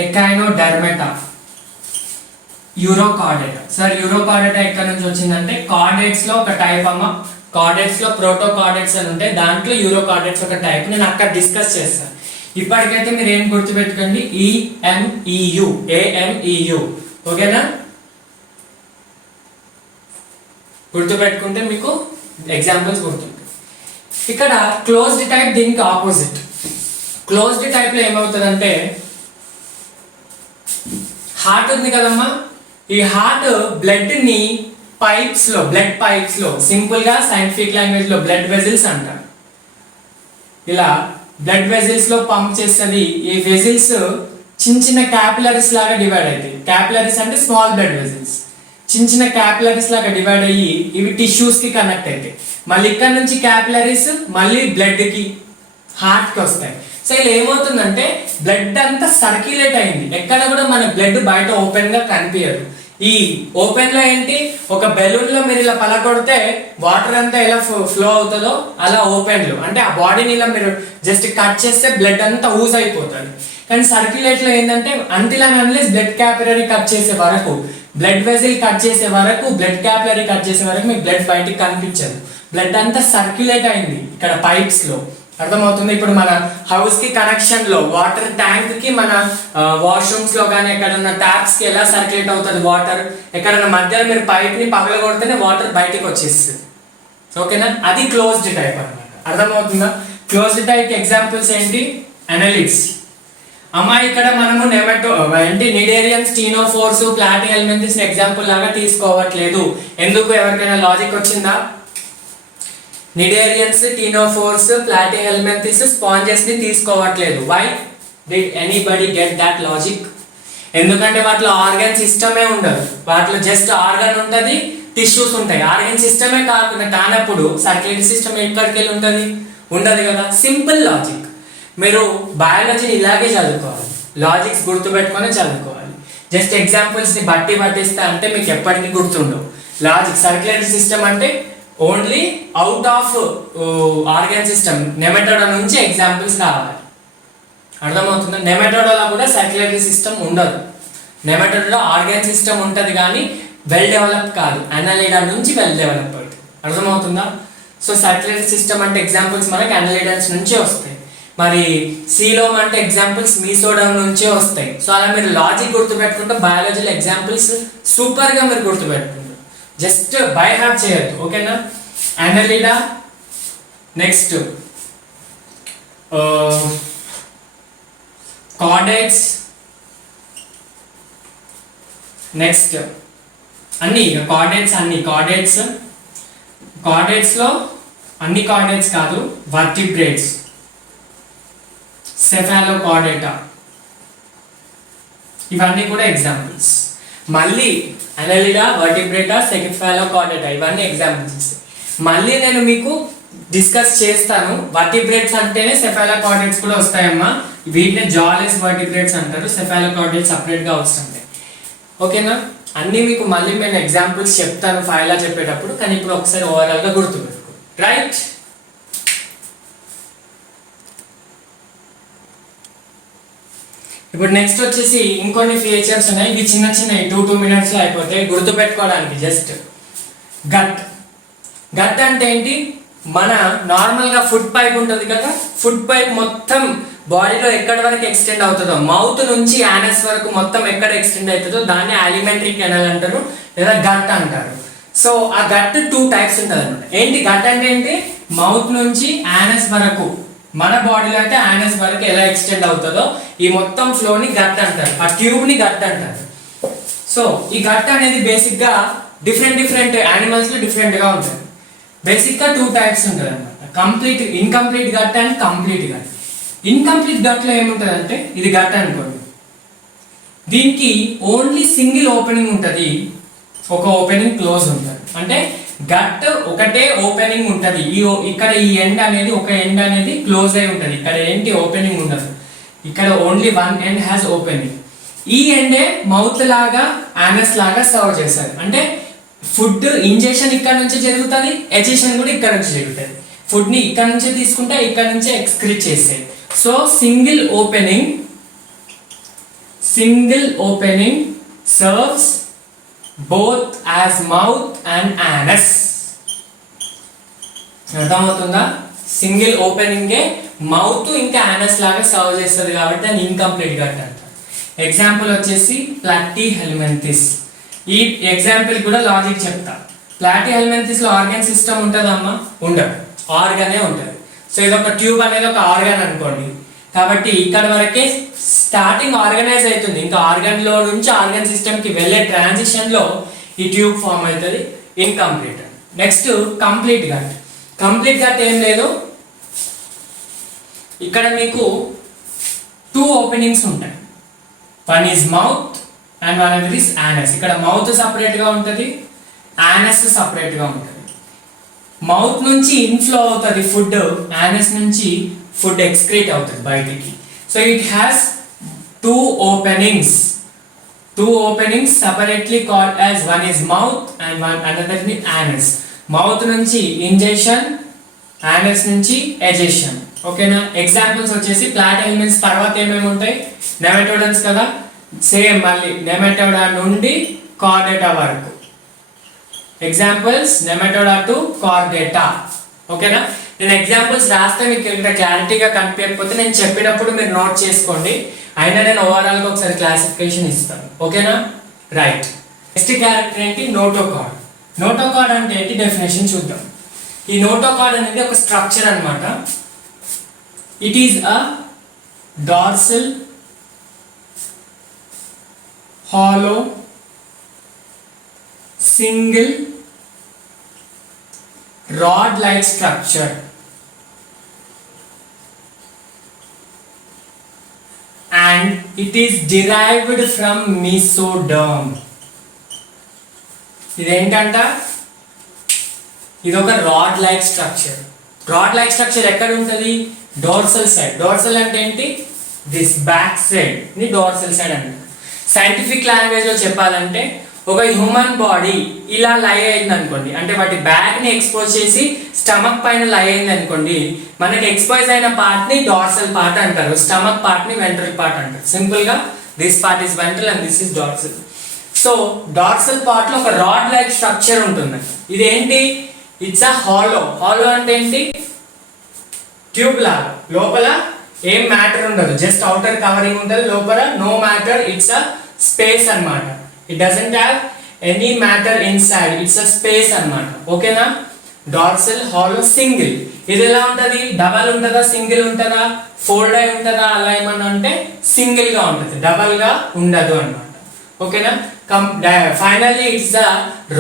ఎకైనోడర్మేటా, Urochordata. Sir Urochordata ఎక్కడి నుంచి వచ్చిందంటే కార్డేట్స్ లో ఒక టైప్ అమ్మ. కార్డేట్స్ లో ప్రోటోకార్డేట్స్ అని ఉంటాయి, దాంట్లో యూరోకార్డేట్స్ ఒక టైప్. నేను అక్కడ డిస్కస్ చేస్తాను. ఇప్పటికైతే మీరు ఏం గుర్తుపెట్టుకోండి? AMEU. ఓకేనా? గుర్తుపెట్టుకుంటే మీకు ఎగ్జాంపుల్స్ గుర్తుంటాయి. ఇక్కడ క్లోజ్డ్ టైప్ దీనికి ఆపోజిట్. క్లోజ్డ్ టైప్ లో ఏమవుతుందంటే హార్ట్ ఉంది కదమ్మా, ఈ హార్ట్ బ్లడ్ ని పైప్స్ లో, బ్లడ్ పైప్స్ లో, సింపుల్ గా సైంటిఫిక్ లాంగ్వేజ్ లో బ్లడ్ వెజిల్స్ అంటారు. ఇలా బ్లడ్ వెజిల్స్ లో పంప్ చేస్తుంది. ఈ వెజిల్స్ చిన్న చిన్న క్యాపిలరీస్ లాగా డివైడ్ అవుతాయి. క్యాపిలరీస్ అంటే స్మాల్ బ్లడ్ వెజిల్స్. చిన్న చిన్న క్యాపిలరీస్ లాగా డివైడ్ అయ్యి ఇవి టిష్యూస్ కి కనెక్ట్ అవుతాయి. మళ్ళీ ఇక్కడ నుంచి క్యాపిలరీస్ మళ్ళీ బ్లడ్ కి, హార్ట్ కి వస్తాయి. సో ఇలా ఏమవుతుందంటే బ్లడ్ అంతా సర్క్యులేట్ అయింది. ఎక్కడ కూడా మన బ్లడ్ బయట ఓపెన్ గా కనిపించదు. ఈ ఓపెన్ లో ఏంటి, ఒక బెలూన్ లో మీరు ఇలా పలకొడితే వాటర్ అంతా ఎలా ఫ్లో అవుతుందో అలా ఓపెన్ లో అంటే ఆ బాడీని ఇలా మీరు జస్ట్ కట్ చేస్తే బ్లడ్ అంతా ఊజ్ అయిపోతుంది. కానీ సర్క్యులేట్ లో ఏంటంటే until and unless blood capillary cut చేసే వరకు, బ్లడ్ వెజిల్ కట్ చేసే వరకు, బ్లడ్ క్యాపిలరీ కట్ చేసే వరకు మీకు బ్లడ్ బయటికి కనిపించదు. బ్లడ్ అంతా సర్క్యులేట్ అయింది ఇక్కడ పైప్స్ లో. అర్థమవుతుంది. ఇప్పుడు మన హౌస్ కి కనెక్షన్ లో వాటర్ ట్యాంక్ కి మన వాష్రూమ్స్ లో కానీ ఎక్కడన్నా ట్యాప్స్ కి ఎలా సర్క్యులేట్ అవుతుంది వాటర్, ఎక్కడన్నా మధ్యలో మీరు పైప్ ని పగలగొడితేనే వాటర్ బయటికి వచ్చేస్తుంది. ఓకేనా, అది క్లోజ్డ్ టైప్ అన్నమాట. అర్థమవుతుందా? క్లోజ్డ్ టైప్ ఎగ్జాంపుల్స్ ఏంటి, అనలిడ్స్. అమ్మాయి ఇక్కడ మనము నిడేరియన్స్, స్టీనోఫోర్స్, ప్లాటిహెల్మింథస్ ఎగ్జాంపుల్ లాగా తీసుకోవట్లేదు. ఎందుకు? ఎవరికైనా లాజిక్ వచ్చిందా? నిడేరియన్స్, టీనోఫోర్స్, ప్లాటిహెల్మింథస్, స్పాంజెస్ ని తీసుకోవట్లేదు. Why did anybody get that logic? ఎందుకంటే వాటిలో ఆర్గన్ సిస్టమే ఉండదు. వాటిలో జస్ట్ ఆర్గన్ ఉంటుంది, టిష్యూస్ ఉంటాయి. ఆర్గన్ సిస్టమే కానప్పుడు సర్క్యులేటరీ సిస్టమ్ ఎక్కడికి వెళ్ళి ఉంటుంది? ఉండదు కదా. Simple logic. మీరు బయాలజీని ఇలాగే చదువుకోవాలి, లాజిక్స్ గుర్తుపెట్టుకొని చదువుకోవాలి. జస్ట్ ఎగ్జాంపుల్స్ ని బట్టి పట్టిస్తా అంటే మీకు ఎప్పటికీ గుర్తుండవు. లాజిక్, సర్క్యులేటరీ సిస్టమ్ అంటే only out of organ system, నెమటోడా నుంచి ఎగ్జాంపుల్స్ కావాలి. అర్థమవుతుందా? నెమటోడాలో కూడా సర్క్యులేటరీ సిస్టమ్ ఉండదు. నెమటోడా ఆర్గన్ సిస్టమ్ ఉంటుంది కానీ వెల్ డెవలప్ కాదు. అనలిడా నుంచి వెల్ డెవలప్ అవుతుంది. అర్థమవుతుందా? సో సర్క్యులేటరీ సిస్టమ్ అంటే ఎగ్జాంపుల్స్ మనకి అనలిడన్స్ నుంచే వస్తాయి. మరి సీలోమ్ అంటే ఎగ్జాంపుల్స్ మీసోడమ్ నుంచే వస్తాయి. సో అలా మీరు లాజిక్ గుర్తుపెట్టుకుంటే బయాలజీలో ఎగ్జాంపుల్స్ సూపర్ గా మీరు గుర్తుపెట్టుకుంటారు. జస్ట్ బై హార్ట్ చేయొద్దు. ఓకేనా? అనలిడా, నెక్స్ట్ కార్డేట్స్, నెక్స్ట్ అన్ని కార్డేట్స్ లో అన్ని కార్డేట్స్ కాదు, వర్టిబ్రేట్స్, సెఫాలోకార్డేటా, ఇవన్నీ కూడా ఎగ్జాంపుల్స్. మళ్ళీ అనలిడా, వర్టిబ్రేటా, సెఫాలోకార్డేటా ఇవన్నీ ఎగ్జాంపుల్స్. మళ్ళీ నేను మీకు డిస్కస్ చేస్తాను. వర్టిబ్రేట్స్ అంటేనే సెఫాలోకార్డేట్స్ కూడా వస్తాయమ్మా. వీటిని జాలెస్ వర్టిబ్రేట్స్ అంటారు. సెఫాలోకార్డేట్స్ సపరేట్ గా వస్తుంటాయి. ఓకేనా? అన్ని మీకు మళ్ళీ నేను ఎగ్జాంపుల్స్ చెప్తాను ఫైలా చెప్పేటప్పుడు. కానీ ఇప్పుడు ఒకసారి ఓవరాల్ గా గుర్తుపెట్టుకో. రైట్? ఇప్పుడు నెక్స్ట్ వచ్చేసి ఇంకొన్ని ఫీచర్స్ ఉన్నాయి. ఇవి చిన్న చిన్నవి 2 minutes లో అయిపోతాయి గుర్తుపెట్టుకోవడానికి. జస్ట్ గట్ అంటే ఏంటి? మన నార్మల్ గా ఫుడ్ పైప్ ఉంటుంది కదా, ఫుడ్ పైప్ మొత్తం బాడీలో ఎక్కడి వరకు ఎక్స్టెండ్ అవుతుందో, మౌత్ నుంచి యానస్ వరకు మొత్తం ఎక్కడ ఎక్స్టెండ్ అవుతుందో దాన్ని అలిమెంటరీ కెనాల్ అంటారు లేదా గట్ అంటారు. సో ఆ గట్ 2 types ఉంటుంది అనమాట. ఏంటి గట్ అంటే ఏంటి? మౌత్ నుంచి యానస్ వరకు, మన బాడీలో అయితే యానస్ వరకు ఎలా ఎక్స్టెండ్ అవుతుందో ఈ మొత్తం ఫ్లో ని గట్ అంటారు. ఆ ట్యూబ్ ని గట్ అంటారు. సో ఈ గట్ అనేది బేసిక్ గా డిఫరెంట్ యానిమల్స్ లో డిఫరెంట్ గా ఉంటుంది. బేసిక్ గా 2 types ఉంటుంది అనమాట. Complete, incomplete gut and complete gut. Incomplete gut లో ఏముంటుంది అంటే, ఇది గట్ అనుకోండి, దీనికి ఓన్లీ సింగిల్ ఓపెనింగ్ ఉంటుంది, ఒక ఓపెనింగ్ క్లోజ్ ఉంటుంది. అంటే గట్ ఒకటే ఓపెనింగ్ ఉంటుంది. ఇక్కడ ఈ ఎండ్ అనేది, ఒక ఎండ్ అనేది క్లోజ్ అయి ఉంటుంది. ఇక్కడ ఏంటి ఓపెనింగ్ ఉండదు. ఇక్కడ ఓన్లీ 1 end హ్యాస్ ఓపెనింగ్. ఈ ఎండే మౌత్ లాగా యానస్ లాగా సర్వ్ చేస్తారు. అంటే ఫుడ్ ఇంజెక్షన్ ఇక్కడ నుంచి జరుగుతుంది, ఎజెషన్ కూడా ఇక్కడ నుంచి జరుగుతుంది. ఫుడ్ ని ఇక్కడ నుంచే తీసుకుంటే ఇక్కడ నుంచే ఎక్స్క్రీట్ చేసేది. So single opening serves both as mouth and anus. అర్థమవుతుందా? సింగిల్ ఓపెనింగ్ మౌత్ ఇంకా యానస్ లాగా సర్వ్ చేస్తుంది కాబట్టి దాన్ని ఇన్కంప్లీట్ గట్ అంటారు. ఎగ్జాంపుల్ వచ్చేసి ప్లాటిహెల్మింథస్. ఈ ఎగ్జాంపుల్ కూడా లాజిక్ చెప్తా. ప్లాటిహెల్మింథస్ లో ఆర్గన్ సిస్టమ్ ఉంటుందమ్మా? ఉండదు, ఆర్గనే ఉంటుంది. సో ఇది ఒక ట్యూబ్ అనేది ఒక ఆర్గన్ అనుకోండి. కాబట్టి ఇక్కడ వరకే స్టార్టింగ్ ఆర్గనైజ్ అవుతుంది. ఇంకా ఆర్గన్ లో నుంచి ఆర్గన్ సిస్టమ్ కి వెళ్ళే ట్రాన్సిషన్ లో ఈ ట్యూబ్ ఫామ్ అవుతుంది. Incomplete. Next complete gut. Complete gut ఏం లేదు, ఇక్కడ మీకు 2 ఓపెనింగ్స్ ఉంటాయి. One is mouth and one other is anus. ఇక్కడ మౌత్ సపరేట్గా ఉంటుంది, యానస్ సపరేట్గా ఉంటుంది. మౌత్ నుంచి ఇన్ఫ్లో అవుతుంది ఫుడ్, యానస్ నుంచి ఫుడ్ ఎక్స్క్రీట్ అవుతుంది బయటికి. So it has 2 openings. 2 openings separately called as one is mouth and one another is anus. Mouth నుంచి ఇంజెక్షన్, యానస్ నుంచి ఎజెక్షన్. ఓకేనా? ఎగ్జాంపుల్స్ వచ్చేసి ప్లాంట్ ఎలిమెంట్స్ తర్వాత ఏమేమి ఉంటాయి, నెమటోడన్స్ కదా, సేమ్ మళ్ళీ నెమటోడా నుండి కార్డేటా వరకు. Examples నెమటోడా to Chordata. ఓకేనా? నేను ఎగ్జాంపుల్స్ రాస్తే మీకు ఇక్కడ క్లారిటీగా కనిపించకపోతే నేను చెప్పినప్పుడు మీరు నోట్ చేసుకోండి. అయినా నేను ఓవరాల్గా ఒకసారి క్లాసిఫికేషన్ ఇస్తాను. ఓకేనా? రైట్. నెక్స్ట్ క్యారెక్టర్ ఏంటి, నోటోకార్డ్. నోటోకార్డ్ అంటే ఏంటి డెఫినేషన్ చూద్దాం. ఈ నోటోకార్డ్ అనేది ఒక స్ట్రక్చర్ అన్నమాట. It is a dorsal hollow single rod like structure and it is derived from mesoderm. ఇదేంటంట, ఇది ఒక rod like structure. Rod like structure ఎక్కడ ఉంటుంది, డోర్సల్ సైడ్. డోర్సల్ అంటే ఏంటి, దిస్ బ్యాక్ సైడ్ ని డోర్సల్ సైడ్ అంటారు. సైంటిఫిక్ లాంగ్వేజ్ లో చెప్పాలంటే ఒక హ్యూమన్ బాడీ ఇలా లై అయింది అనుకోండి, అంటే వాటి బ్యాక్ ని ఎక్స్పోజ్ చేసి స్టమక్ పైన లై అయింది అనుకోండి, మనకి ఎక్స్పోజ్ అయిన పార్ట్ ని డార్సల్ పార్ట్ అంటారు, స్టమక్ పార్ట్ ని వెంట్రల్ పార్ట్ అంటారు. సింపుల్ గా this part is ventral and this is dorsal. So dorsal part లో ఒక రాడ్ లైక్ స్ట్రక్చర్ ఉంటుంది. ఇదేంటి, ఇట్స్ అ హాలో. హాలో అంటే ఏంటి, ట్యూబ్ లాగా, లోపల ఏం మ్యాటర్ ఉండదు, జస్ట్ అవుటర్ కవరింగ్ ఉంటుంది, లోపల no matter, it's a space అన్నమాట. It doesn't have any matter inside. It's a space అన్నమాట. ఓకేనా? Dorsal hollow single. ఇది ఎలా ఉంటుంది, డబల్ ఉంటుందా, సింగిల్ ఉంటుందా, ఫోల్డ్ అయి ఉంటుందా, అలా ఏమన్నా అంటే సింగిల్ గా ఉంటుంది, డబల్ గా ఉండదు అన్నమాట. ఓకేనా? Finally it's the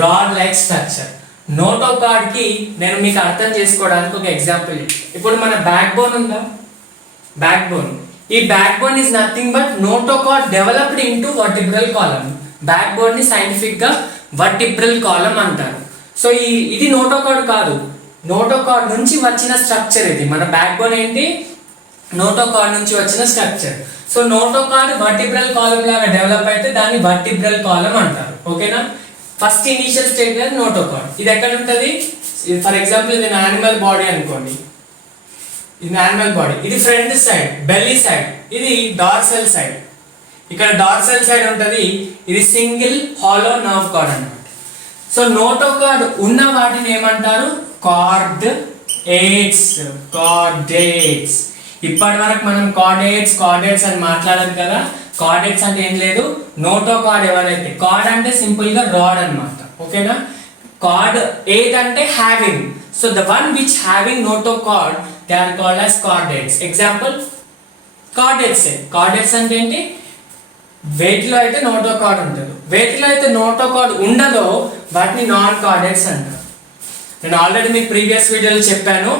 rod like structure. Notochord కి నేను మీకు అర్థం చేసుకోవడానికి ఒక ఎగ్జాంపుల్. ఇప్పుడు మన బ్యాక్ బోన్ ఉందా, బ్యాక్ బోన్, ఈ back bone is nothing but notochord developed into vertebral column. Back bone ని సైంటిఫిక్ గా వర్టిబ్రల్ కాలమ్ అంటారు. సో ఇది నోటోకార్డ్ కాదు, నోటోకార్డ్ నుంచి వచ్చిన స్ట్రక్చర్. ఇది మన బ్యాక్ బోన్ ఏంటి, నోటోకార్డ్ నుంచి వచ్చిన structure. So notochord vertebral column లాగా డెవలప్ అయితే దాన్ని వర్టిబ్రల్ కాలమ్ అంటారు. ఓకేనా? First initial stage notochord. ఇది ఎక్కడ ఉంటుంది, ఫర్ ఎగ్జాంపుల్ ఇది యానిమల్ బాడీ అనుకోండి, ఇది యానిమల్ బాడీ, ఇది ఫ్రంట్ సైడ్ బెల్లీ సైడ్, ఇది డార్సల్ సైడ్. ఇక్కడ డార్సల్ సైడ్ ఉంటుంది, ఇది సింగిల్ హాలో నర్వ్ కార్డ్ అన్నమాట. సో నోటోకార్డ్ ఉన్న వాటిని ఏమంటారు, కార్డేట్స్. కార్డేట్స్. ఇప్పటి వరకు మనం కార్డేట్స్ అని మాట్లాడాం కదా. కార్డేట్స్ అంటే ఏం లేదు, నోటోకార్డ్ ఎవరైతే, కార్డ్ అంటే సింపుల్ గా రాడ్ అన్నమాట. ఓకేనా? కార్డ్ ఎయిట్ అంటే having. So the one which having notochord they are called as chordates. Example chordates. Chordates అంటే ఏంటి, వేటిలో అయితే నోటోకార్డ్ ఉంటుంది, వేటిలో అయితే నోటోకార్డ్ ఉండదో వాటిని నాన్ కార్డేట్స్ అంటారు. నేను ఆల్రెడీ మీకు ప్రీవియస్ వీడియోలో చెప్పాను,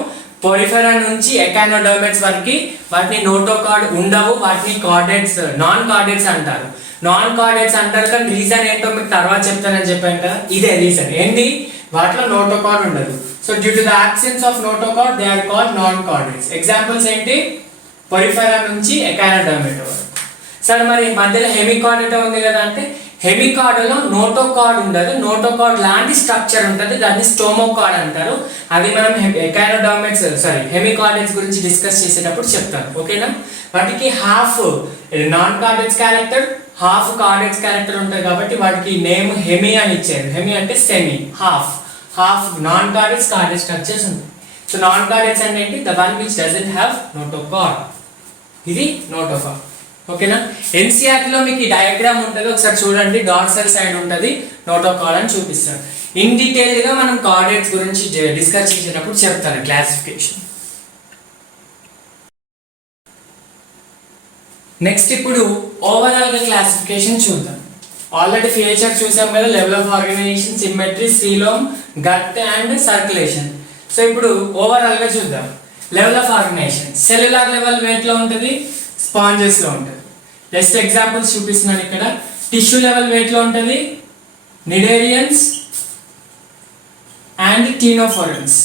పొరిఫెరా నుంచి ఎకానోడర్మేట్స్ వరకు వాటిని నోటోకార్డ్ ఉండవు, వాటిని కార్డేట్స్, నాన్ కార్డేట్స్ అంటారు. నాన్ కార్డేట్స్ అంటారు కానీ రీజన్ ఏంటో మీకు తర్వాత చెప్తానని చెప్పాను కదా, ఇదే రీజన్. ఏంటి, వాటిలో నోటోకార్డ్ ఉండదు. So due to the absence of notochord they are called non chordates. Examples ఏంటి, పొరిఫెరా నుంచి ఎకానోడర్మేట్ వరకు. సార్ మరి మధ్యలో హెమికార్డేటా ఉంది కదా అంటే, హెమికార్డులో నోటోకార్డ్ ఉండదు, నోటోకార్డ్ లాంటి స్ట్రక్చర్ ఉంటుంది, దాన్ని స్టోమోకార్డ్ అంటారు. అది మనం ఎకానోడర్మేట్స్ హెమికార్డేట్స్ గురించి డిస్కస్ చేసేటప్పుడు చెప్తాను. ఓకేనా? వాటికి half non chordates character, half chordates character ఉంటాయి కాబట్టి వాటికి నేమ్ హెమి అని ఇచ్చారు. హెమి అంటే semi, half non chordates caudate structures ఉంటాయి. సో నాన్ కార్డేట్స్ అంటే ఏంటి, the one which doesn't have notochord. ఇది నోటోకార్డ్. ఓకేనా? ఎన్సీఆర్టీలో మీకు ఈ డయాగ్రామ్ ఉంటుంది, ఒకసారి చూడండి. డార్సల్ సైడ్ ఉంటుంది, నోటోకార్డ్ అని చూపిస్తాడు. ఇన్ డీటెయిల్ గా మనం కార్డేట్స్ గురించి డిస్కస్ చేసేటప్పుడు చెప్తాను క్లాసిఫికేషన్. నెక్స్ట్ ఇప్పుడు ఓవరాల్ గా క్లాసిఫికేషన్ చూద్దాం. ఆల్రెడీ ఫీచర్ చూసాం కదా, level of organisation, symmetry, coelom, gut and circulation. So ఇప్పుడు ఓవరాల్ గా చూద్దాం. Level of organisation cellular level వేటిలో ఉంటుంది, స్పాంజెస్ లో ఉంటుంది. జస్ట్ ఎగ్జాంపుల్స్ చూపిస్తున్నాను ఇక్కడ. టిష్యూ లెవెల్ వేటిలో ఉంటుంది, cnidarians and ctenophorans.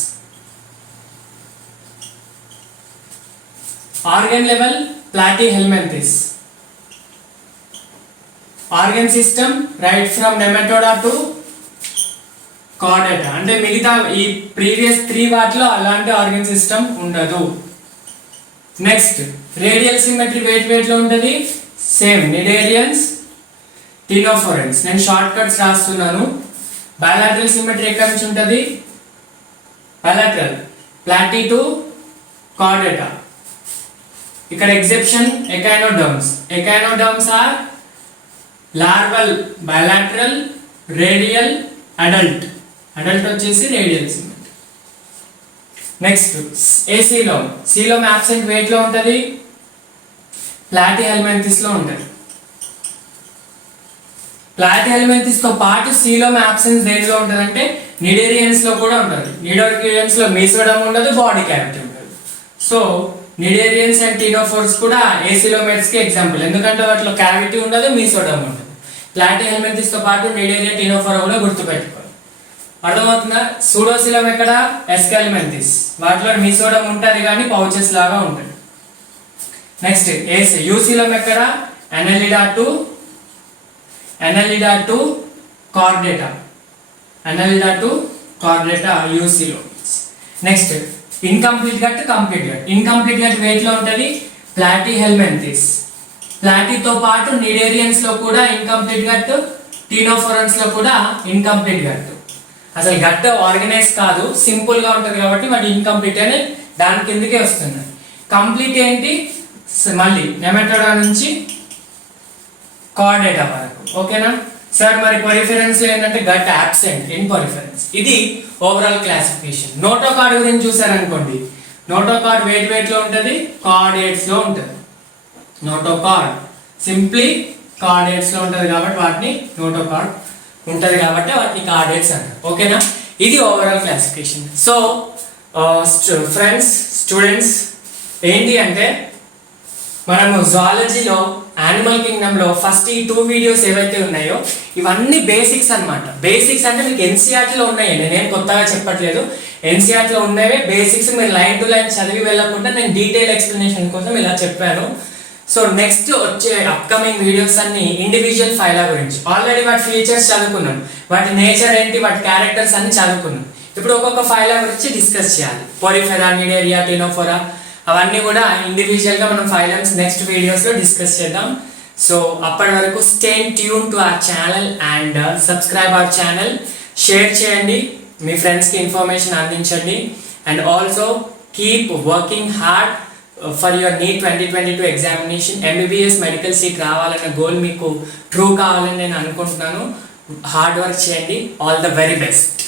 Organ level platyhelminthes. Organ system right from nematoda to chordata. అంటే మిగతా ఈ ప్రీవియస్ 3 వాటిలో అలాంటి ఆర్గన్ సిస్టమ్ ఉండదు. నెక్స్ట్ రేడియల్ సిమెట్రీ వేటిలో ఉంటుంది, సేమ్ నిడేరియన్స్, టీనోఫోరన్స్. నేను షార్ట్ కట్స్ రాస్తున్నాను. బయలాటరల్ సిమెట్రీ ఎక్కడి నుంచి ఉంటుంది, బయలాటరల్ ప్లాటీ టు కార్డేటా. ఇక్కడ exception echinoderms. Echinoderms are larval bilateral, radial, adult. Adult వచ్చేసి radial symmetry. Next acoelom. Coelom absent వేటిలో ఉంటుంది, ప్లాటీహెల్మింథిస్ లో ఉంటుంది. ప్లాటీహెల్మింథిస్ తో పాటు సీలోమ్ యాబ్సెన్స్ దేనిలో ఉంటుంది అంటే నిడేరియన్స్ లో కూడా ఉంటుంది. నిడేరియన్స్ లో మీసోడమ్ ఉండదు, బాడీ క్యావిటీ ఉండదు. సో నిడేరియన్స్ అండ్ టీనోఫోర్స్ కూడా ఏసిలోమేట్స్ కి ఎగ్జాంపుల్, ఎందుకంటే వాటిలో క్యావిటీ ఉండదు, మీసోడమ్ ఉండదు. ప్లాటీహెల్మింథిస్ తో పాటు నిడేరియా, టీనోఫోరా కూడా గుర్తుపెట్టుకోవాలి. అర్థమవుతుందా? సూడోసిలం ఎక్కడ, ఎస్కాలిమెంథిస్. వాటిలో మీసోడమ్ ఉంటుంది కానీ పౌచెస్ లాగా ఉంటుంది. నెక్స్ట్ ఏసి యూసిలం ఎక్కడ, annelida to chordata. Annelida to chordata యూసిలో. Next incomplete gut, complete gut. Incomplete gut వేటిలో ఉంటుంది, ప్లాటీహెల్మింథిస్. ప్లాటీతో పాటు నిడేరియన్స్ లో కూడా ఇన్కంప్లీట్ గట్, టీనోఫోరన్స్ లో కూడా ఇన్కంప్లీట్ గట్. అసలు గట్ ఆర్గనైజ్ కాదు, సింపుల్ గా ఉంటుంది కాబట్టి వాటి ఇన్కంప్లీట్ అని దాని కిందకే వస్తున్నాయి. కంప్లీట్ ఏంటి, మళ్ళీ నెమటోడా నుంచి కార్డేటా వరకు. ఓకేనా సార్? మరి పొరిఫెరెన్స్ ఏంటంటే గట్ యాబ్సెంట్ ఇన్ పొరిఫెరెన్స్. ఇది ఓవరాల్ క్లాసిఫికేషన్. నోటోకార్డ్ గురించి చూసారనుకోండి, నోటోకార్డ్ వేటిలో ఉంటుంది, కార్డేట్స్ లో ఉంటుంది. నోటోకార్డ్ సింప్లీ కార్డేట్స్ లో ఉంటుంది కాబట్టి వాటిని నోటోకార్డ్ ఉంటుంది కాబట్టి వాటిని కార్డేట్స్ అంటారు. ఓకేనా? ఇది overall classification. So friends, students, ఏంటి అంటే మనము జువాలజీలో యానిమల్ కింగ్డమ్ లో ఫస్ట్ ఈ 2 వీడియోస్ ఏవైతే ఉన్నాయో ఇవన్నీ బేసిక్స్ అన్నమాట. బేసిక్స్ అంటే మీకు ఎన్సీఆర్టీ లో ఉన్నాయి, నేనేం కొత్తగా చెప్పట్లేదు. ఎన్సీఆర్టీ లో ఉన్నవే బేసిక్స్. మీరు లైన్ టు లైన్ చదివి వెళ్ళకుండా నేను డీటెయిల్ ఎక్స్ప్లెనేషన్ కోసం ఇలా చెప్పాను. సో నెక్స్ట్ వచ్చే అప్కమింగ్ వీడియోస్ అన్ని ఇండివిజువల్ ఫైలా గురించి. ఆల్రెడీ వాటి ఫీచర్స్ చదువుకున్నాం, వాటి నేచర్ ఏంటి, వాటి క్యారెక్టర్స్ అన్ని చదువుకున్నాం. ఇప్పుడు ఒక్కొక్క ఫైలా గురించి డిస్కస్ చేయాలి. పోరిఫెరా, నిడేరియా, టీనోఫోరా అవన్నీ కూడా ఇండివిజువల్ గా మనం ఫైలమ్స్ నెక్స్ట్ వీడియోస్ లో డిస్కస్ చేద్దాం. సో అప్పటి వరకు stay tune to our channel and subscribe our channel. Share చేయండి, మీ ఫ్రెండ్స్ కి ఇన్ఫర్మేషన్ అందించండి. And also keep working hard for your NEET 2022 examination. MBBS medical seat రావాలన్న గోల్ మీకు ట్రూ కావాలని నేను అనుకుంటున్నాను. హార్డ్ వర్క్ చేయండి. All the very best.